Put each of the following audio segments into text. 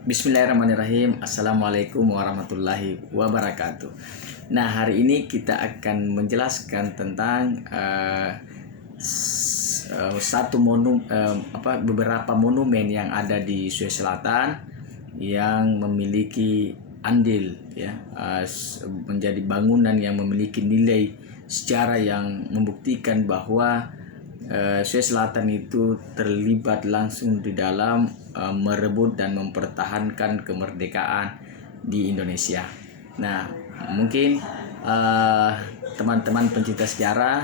Bismillahirrahmanirrahim. Assalamualaikum warahmatullahi wabarakatuh. Nah, hari ini kita akan menjelaskan tentang beberapa monumen yang ada di Sulawesi Selatan yang memiliki andil menjadi bangunan yang memiliki nilai sejarah yang membuktikan bahwa Sulawesi Selatan itu terlibat langsung di dalam merebut dan mempertahankan kemerdekaan di Indonesia. Nah, mungkin teman-teman pencinta sejarah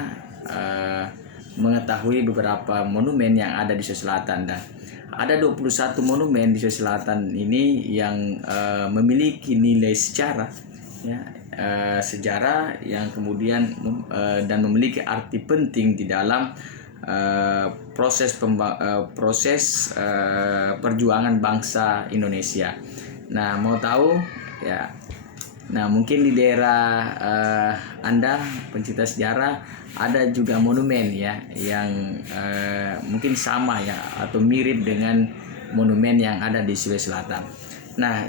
mengetahui beberapa monumen yang ada di Sulawesi Selatan, dan ada 21 monumen di Sulawesi Selatan ini yang memiliki nilai sejarah, sejarah yang kemudian dan memiliki arti penting di dalam proses perjuangan bangsa Indonesia. Nah, mau tahu ya? Nah, mungkin di daerah Anda pencinta sejarah ada juga monumen ya yang mungkin sama ya atau mirip dengan monumen yang ada di Sulawesi Selatan. Nah,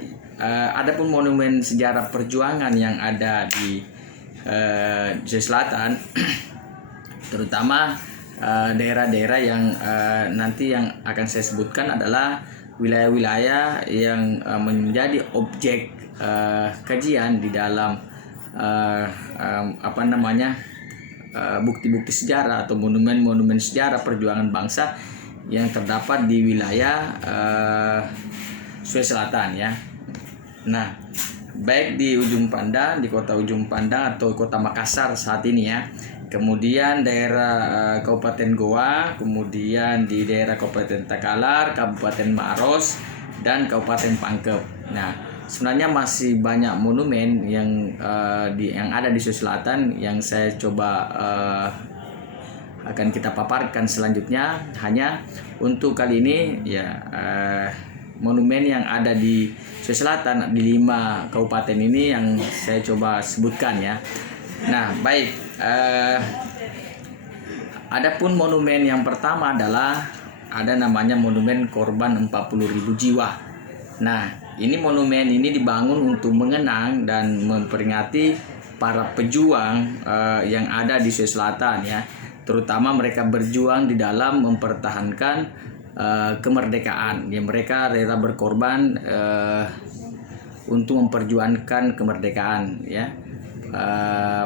adapun monumen sejarah perjuangan yang ada di Sulawesi Selatan terutama daerah-daerah yang nanti yang akan saya sebutkan adalah wilayah-wilayah yang menjadi objek kajian di dalam bukti-bukti sejarah atau monumen-monumen sejarah perjuangan bangsa yang terdapat di wilayah Sulawesi Selatan ya. Nah, baik di Ujung Pandang, di kota Ujung Pandang atau kota Makassar saat ini ya. Kemudian daerah Kabupaten Goa, kemudian di daerah Kabupaten Takalar, Kabupaten Maros, dan Kabupaten Pangkep. Nah, sebenarnya masih banyak monumen yang ada di Sulawesi Selatan yang saya coba akan kita paparkan selanjutnya. Hanya untuk kali ini ya monumen yang ada di Sulawesi Selatan di 5 kabupaten ini yang saya coba sebutkan ya. Nah, baik. Adapun monumen yang pertama adalah ada namanya monumen korban 40.000 jiwa. Nah, ini monumen ini dibangun untuk mengenang dan memperingati para pejuang yang ada di Sulawesi Selatan ya. Terutama mereka berjuang di dalam mempertahankan kemerdekaan. Ya, mereka rela berkorban untuk memperjuangkan kemerdekaan ya.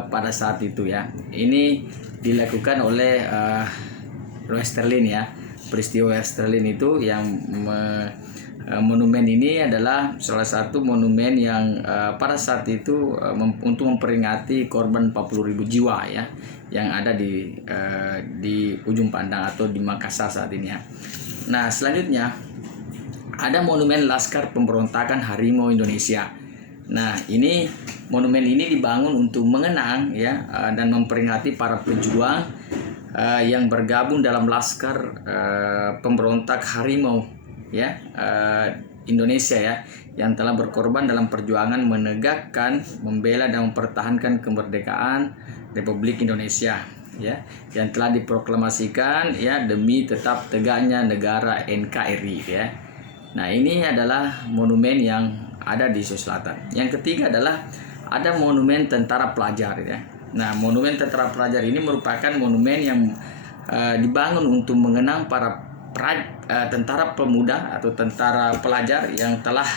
Pada saat itu ya, ini dilakukan oleh Westerlin ya. Peristiwa Westerlin itu yang monumen ini adalah salah satu monumen yang pada saat itu untuk memperingati korban 40.000 jiwa ya yang ada di Ujung Pandang atau di Makassar saat ini ya. Nah, selanjutnya ada monumen Laskar Pemberontakan Harimau Indonesia. Nah, ini monumen ini dibangun untuk mengenang ya dan memperingati para pejuang yang bergabung dalam Laskar Pemberontak Harimau ya Indonesia ya, yang telah berkorban dalam perjuangan menegakkan, membela dan mempertahankan kemerdekaan Republik Indonesia ya, yang telah diproklamasikan ya demi tetap tegaknya negara NKRI ya. Nah, ini adalah monumen yang ada di Sulawesi Selatan. Yang ketiga adalah ada monumen tentara pelajar ya. Nah, monumen tentara pelajar ini merupakan monumen yang dibangun untuk mengenang para tentara pemuda atau tentara pelajar yang telah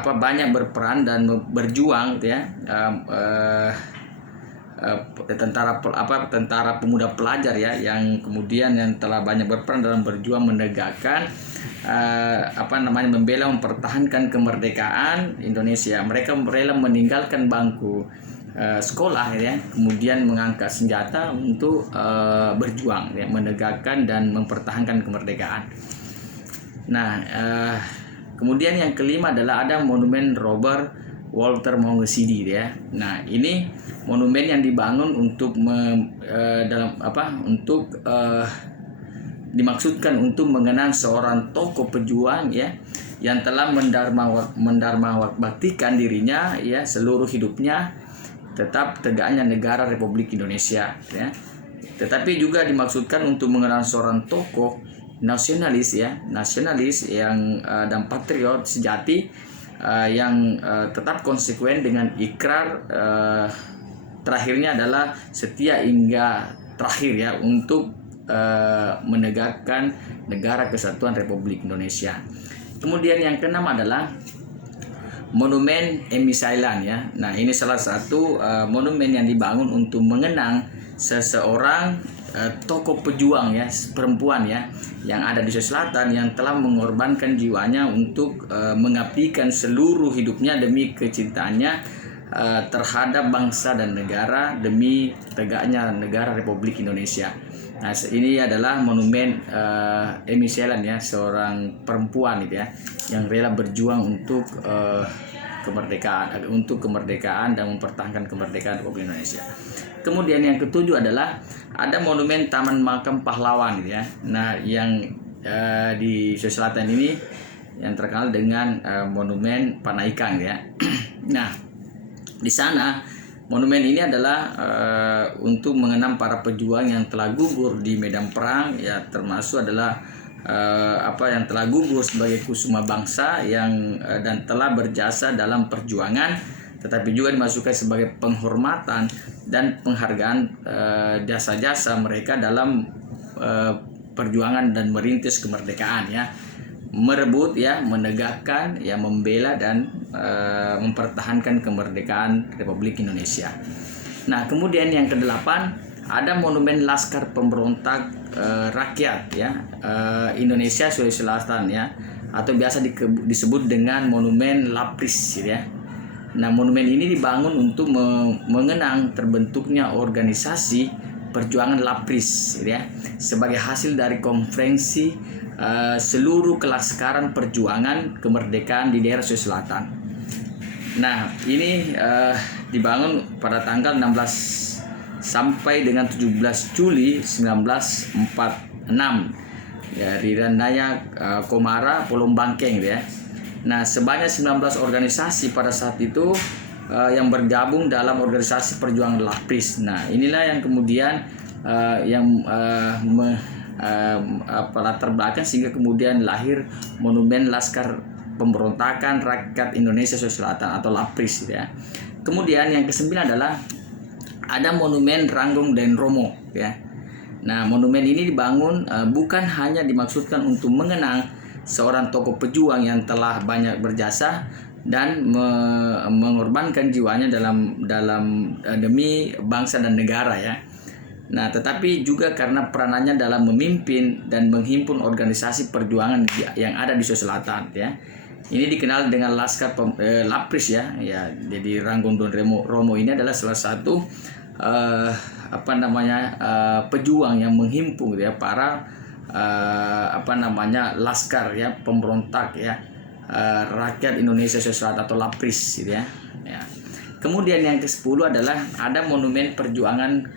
banyak berperan dan berjuang ya. Tentara pemuda pelajar ya yang kemudian yang telah banyak berperan dalam berjuang menegakkan membela mempertahankan kemerdekaan Indonesia. Mereka rela meninggalkan bangku sekolah ya, kemudian mengangkat senjata untuk berjuang ya, menegakkan dan mempertahankan kemerdekaan. Nah, kemudian yang kelima adalah ada monumen Robert Walter Mongesidi ya. Nah, ini monumen yang dibangun untuk dimaksudkan untuk mengenang seorang tokoh pejuang ya yang telah mendarmabaktikan dirinya ya seluruh hidupnya tetap tegaknya negara Republik Indonesia ya. Tetapi juga dimaksudkan untuk mengenang seorang tokoh nasionalis ya, nasionalis yang dan patriot sejati yang tetap konsekuen dengan ikrar terakhirnya adalah setia hingga terakhir ya untuk menegakkan negara kesatuan Republik Indonesia. Kemudian yang keenam adalah Monumen Emi Sailan ya. Nah, ini salah satu monumen yang dibangun untuk mengenang seseorang tokoh pejuang ya, perempuan ya, yang ada di Sulawesi Selatan yang telah mengorbankan jiwanya untuk mengabdikan seluruh hidupnya demi kecintaannya terhadap bangsa dan negara demi tegaknya negara Republik Indonesia. Nah, ini adalah monumen Emi Sailan ya, seorang perempuan gitu ya, yang rela berjuang untuk kemerdekaan dan mempertahankan kemerdekaan Republik Indonesia. Kemudian yang ketujuh adalah ada monumen Taman Makam Pahlawan gitu ya. Nah, yang di Sulawesi Selatan ini yang terkenal dengan monumen Panaikan ya. Nah, di sana monumen ini adalah untuk mengenang para pejuang yang telah gugur di medan perang ya, termasuk adalah yang telah gugur sebagai kusuma bangsa yang dan telah berjasa dalam perjuangan, tetapi juga dimasukkan sebagai penghormatan dan penghargaan jasa-jasa mereka dalam perjuangan dan merintis kemerdekaan ya, merebut ya, menegakkan ya, membela dan mempertahankan kemerdekaan Republik Indonesia. Nah, kemudian yang kedelapan ada monumen Laskar Pemberontak Rakyat ya, Indonesia Sulawesi Selatan ya, atau biasa disebut dengan monumen Lapris ya. Nah, monumen ini dibangun untuk mengenang terbentuknya organisasi perjuangan Lapris ya, sebagai hasil dari konferensi seluruh kelaskaran perjuangan kemerdekaan di daerah Sulawesi Selatan. Nah, ini dibangun pada tanggal 16 sampai dengan 17 Juli 1946 dari Randaya Komara Polong Bangkeng ya. Nah, sebanyak 19 organisasi pada saat itu yang bergabung dalam organisasi perjuangan Lapris. Nah, inilah yang kemudian latar belakang sehingga kemudian lahir monumen Laskar Pemberontakan Rakyat Indonesia Sulawesi Selatan atau Lapris ya. Kemudian yang kesembilan adalah ada monumen Ranggong dan Romo ya. Nah, monumen ini dibangun bukan hanya dimaksudkan untuk mengenang seorang tokoh pejuang yang telah banyak berjasa dan mengorbankan jiwanya dalam demi bangsa dan negara ya. Nah, tetapi juga karena peranannya dalam memimpin dan menghimpun organisasi perjuangan yang ada di Sulawesi Selatan ya. Ini dikenal dengan Laskar Lapris ya. Ya, jadi Ranggong dan Romo ini adalah salah satu pejuang yang menghimpun ya para laskar ya, pemberontak ya, rakyat Indonesia Sulawesi Selatan atau Lapris gitu ya. Ya. Kemudian yang ke-10 adalah ada monumen perjuangan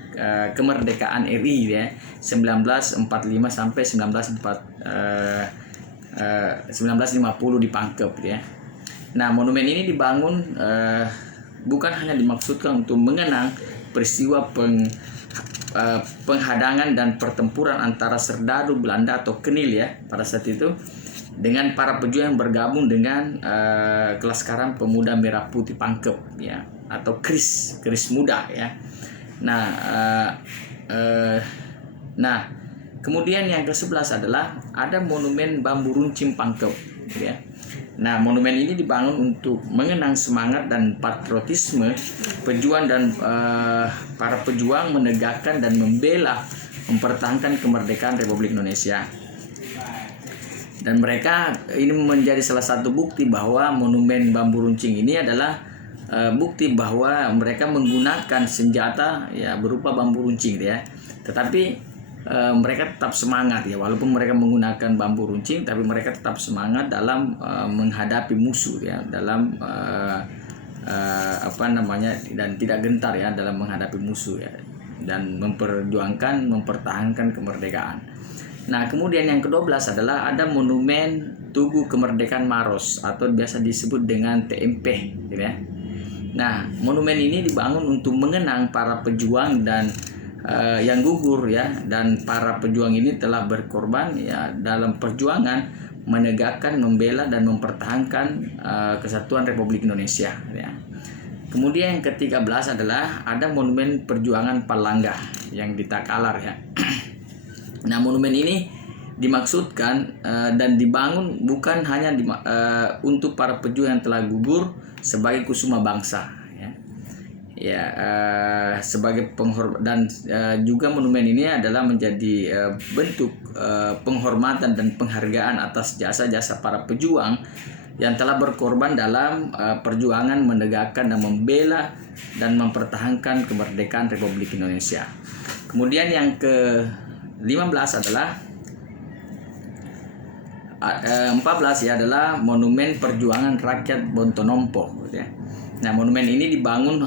kemerdekaan RI ya, 1945 sampai 1950 di Pangkep ya. Nah, monumen ini dibangun bukan hanya dimaksudkan untuk mengenang peristiwa penghadangan dan pertempuran antara serdadu Belanda atau Kenil ya pada saat itu dengan para pejuang yang bergabung dengan Kelaskaran Pemuda Merah Putih Pangkep ya, atau KRIS Muda ya. Nah, kemudian yang ke-11 adalah ada monumen Bambu Runcing Pangkep ya. Nah, monumen ini dibangun untuk mengenang semangat dan patriotisme pejuang dan para pejuang menegakkan dan membela mempertahankan kemerdekaan Republik Indonesia. Dan mereka ini menjadi salah satu bukti bahwa monumen Bambu Runcing ini adalah bukti bahwa mereka menggunakan senjata ya berupa bambu runcing ya. Tetapi mereka tetap semangat ya, walaupun mereka menggunakan bambu runcing, tapi mereka tetap semangat dalam menghadapi musuh ya, dalam dan tidak gentar ya dalam menghadapi musuh ya, dan mempertahankan kemerdekaan. Nah, kemudian yang ke-12 adalah ada monumen Tugu Kemerdekaan Maros atau biasa disebut dengan TMP gitu ya. Nah, monumen ini dibangun untuk mengenang para pejuang dan yang gugur ya, dan para pejuang ini telah berkorban ya dalam perjuangan menegakkan, membela dan mempertahankan kesatuan Republik Indonesia ya. Kemudian yang ke-13 adalah ada Monumen Perjuangan Palangga yang di Takalar ya. Nah, monumen ini dimaksudkan dan dibangun bukan hanya untuk para pejuang yang telah gugur sebagai kusuma bangsa ya, sebagai penghormatan, dan juga monumen ini adalah menjadi bentuk penghormatan dan penghargaan atas jasa-jasa para pejuang yang telah berkorban dalam perjuangan menegakkan dan membela dan mempertahankan kemerdekaan Republik Indonesia. Kemudian yang ke-15 adalah 14 ya, adalah Monumen Perjuangan Rakyat Bontonompo ya. Nah, monumen ini dibangun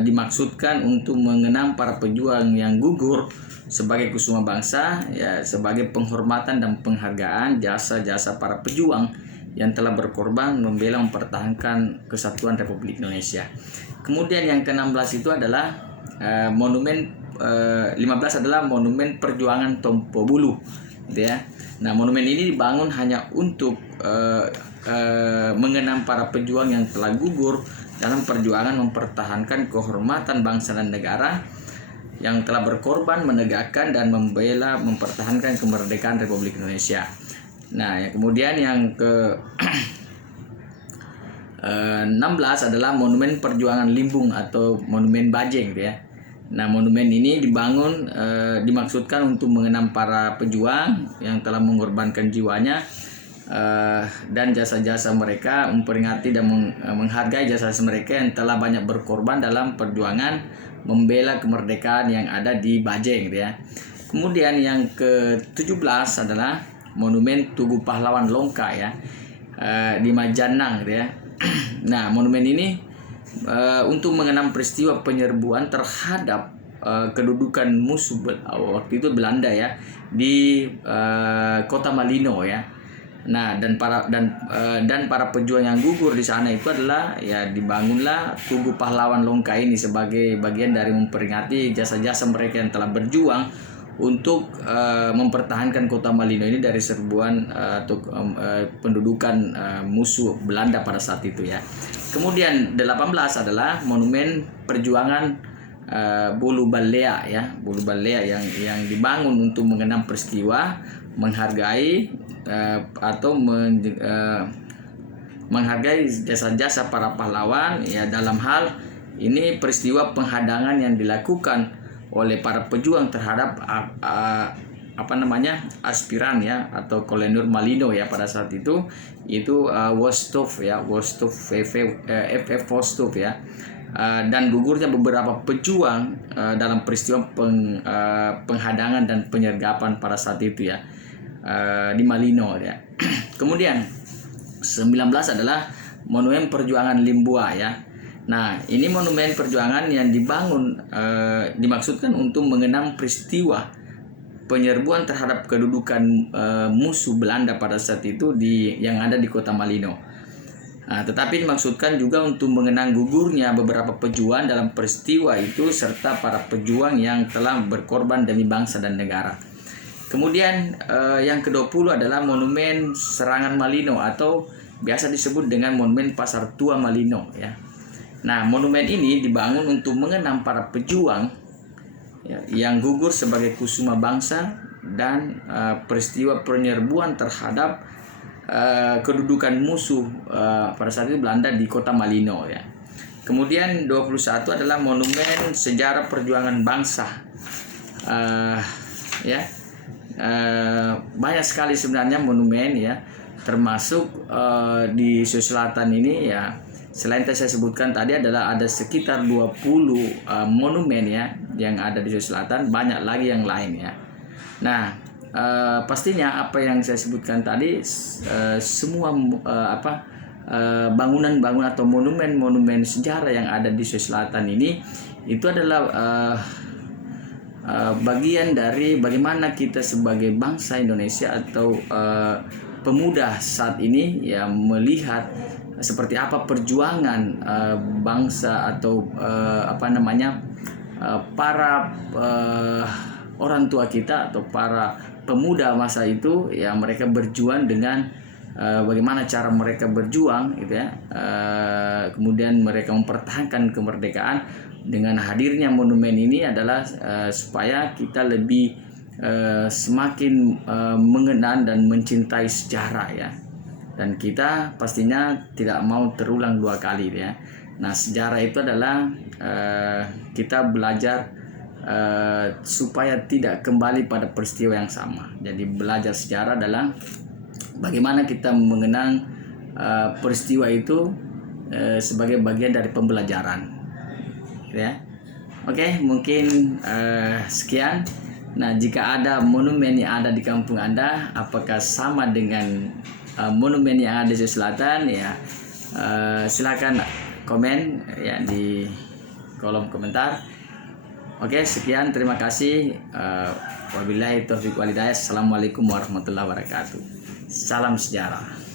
dimaksudkan untuk mengenang para pejuang yang gugur sebagai kusuma bangsa ya, sebagai penghormatan dan penghargaan jasa-jasa para pejuang yang telah berkorban membela mempertahankan kesatuan Republik Indonesia. Kemudian yang ke-16 itu adalah monumen 15 adalah Monumen Perjuangan Tompo Bulu gitu ya. Nah, monumen ini dibangun hanya untuk mengenang para pejuang yang telah gugur dalam perjuangan mempertahankan kehormatan bangsa dan negara, yang telah berkorban menegakkan dan membela mempertahankan kemerdekaan Republik Indonesia. Nah, kemudian yang ke 16 adalah Monumen Perjuangan Limbung atau Monumen Bajeng ya. Nah, monumen ini dibangun dimaksudkan untuk mengenang para pejuang yang telah mengorbankan jiwanya dan jasa-jasa mereka, memperingati dan menghargai jasa-jasa mereka yang telah banyak berkorban dalam perjuangan membela kemerdekaan yang ada di Bajeng gitu ya. Kemudian yang ke-17 adalah Monumen Tugu Pahlawan Longka ya, di Majanang gitu ya. Nah, monumen ini untuk mengenang peristiwa penyerbuan terhadap kedudukan musuh waktu itu Belanda ya di Kota Malino ya. Nah, dan para pejuang yang gugur di sana itu adalah ya, dibangunlah Tugu Pahlawan Longka ini sebagai bagian dari memperingati jasa-jasa mereka yang telah berjuang untuk mempertahankan Kota Malino ini dari serbuan atau pendudukan musuh Belanda pada saat itu ya. Kemudian 18 adalah Monumen Perjuangan Bulu Balea ya, Bulu Balea yang dibangun untuk mengenang peristiwa, menghargai atau menghargai jasa-jasa para pahlawan ya, dalam hal ini peristiwa penghadangan yang dilakukan oleh para pejuang terhadap aspiran ya atau Kolonel Malino ya pada saat itu Wostov ya, Wostov FF Wostov ya, dan gugurnya beberapa pejuang dalam peristiwa penghadangan dan penyergapan pada saat itu ya, di Malino ya. Kemudian 19 adalah Monumen Perjuangan Limbua ya. Nah, ini monumen perjuangan yang dibangun dimaksudkan untuk mengenang peristiwa penyerbuan terhadap kedudukan musuh Belanda pada saat itu yang ada di Kota Malino. Nah, tetapi dimaksudkan juga untuk mengenang gugurnya beberapa pejuang dalam peristiwa itu serta para pejuang yang telah berkorban demi bangsa dan negara. Kemudian yang ke-20 adalah Monumen Serangan Malino atau biasa disebut dengan Monumen Pasar Tua Malino ya. Nah, monumen ini dibangun untuk mengenang para pejuang ya, yang gugur sebagai kusuma bangsa dan peristiwa penyerbuan terhadap kedudukan musuh pada saat itu Belanda di Kota Malino ya. Kemudian 21 adalah Monumen Sejarah Perjuangan Bangsa ya. Banyak sekali sebenarnya monumen ya, termasuk di Sulawesi Selatan ini ya. Selain yang saya sebutkan tadi adalah ada sekitar 20 monumen ya yang ada di Sulawesi Selatan, banyak lagi yang lain ya. Nah, pastinya apa yang saya sebutkan tadi semua bangunan-bangunan atau monumen-monumen sejarah yang ada di Sulawesi Selatan ini itu adalah bagian dari bagaimana kita sebagai bangsa Indonesia atau pemuda saat ini ya melihat seperti apa perjuangan bangsa atau para orang tua kita atau para pemuda masa itu ya, mereka berjuang dengan bagaimana cara mereka berjuang gitu ya, kemudian mereka mempertahankan kemerdekaan. Dengan hadirnya monumen ini adalah supaya kita lebih semakin mengenal dan mencintai sejarah ya, dan kita pastinya tidak mau terulang dua kali ya. Nah, sejarah itu adalah kita belajar supaya tidak kembali pada peristiwa yang sama. Jadi belajar sejarah adalah bagaimana kita mengenang peristiwa itu sebagai bagian dari pembelajaran ya. Oke, mungkin sekian. Nah, jika ada monumen yang ada di kampung Anda, apakah sama dengan monumen yang ada di selatan ya, silakan komen ya di kolom komentar. Oke, sekian, terima kasih. Wabillahi taufiq walhidayah. Assalamualaikum warahmatullahi wabarakatuh. Salam sejarah.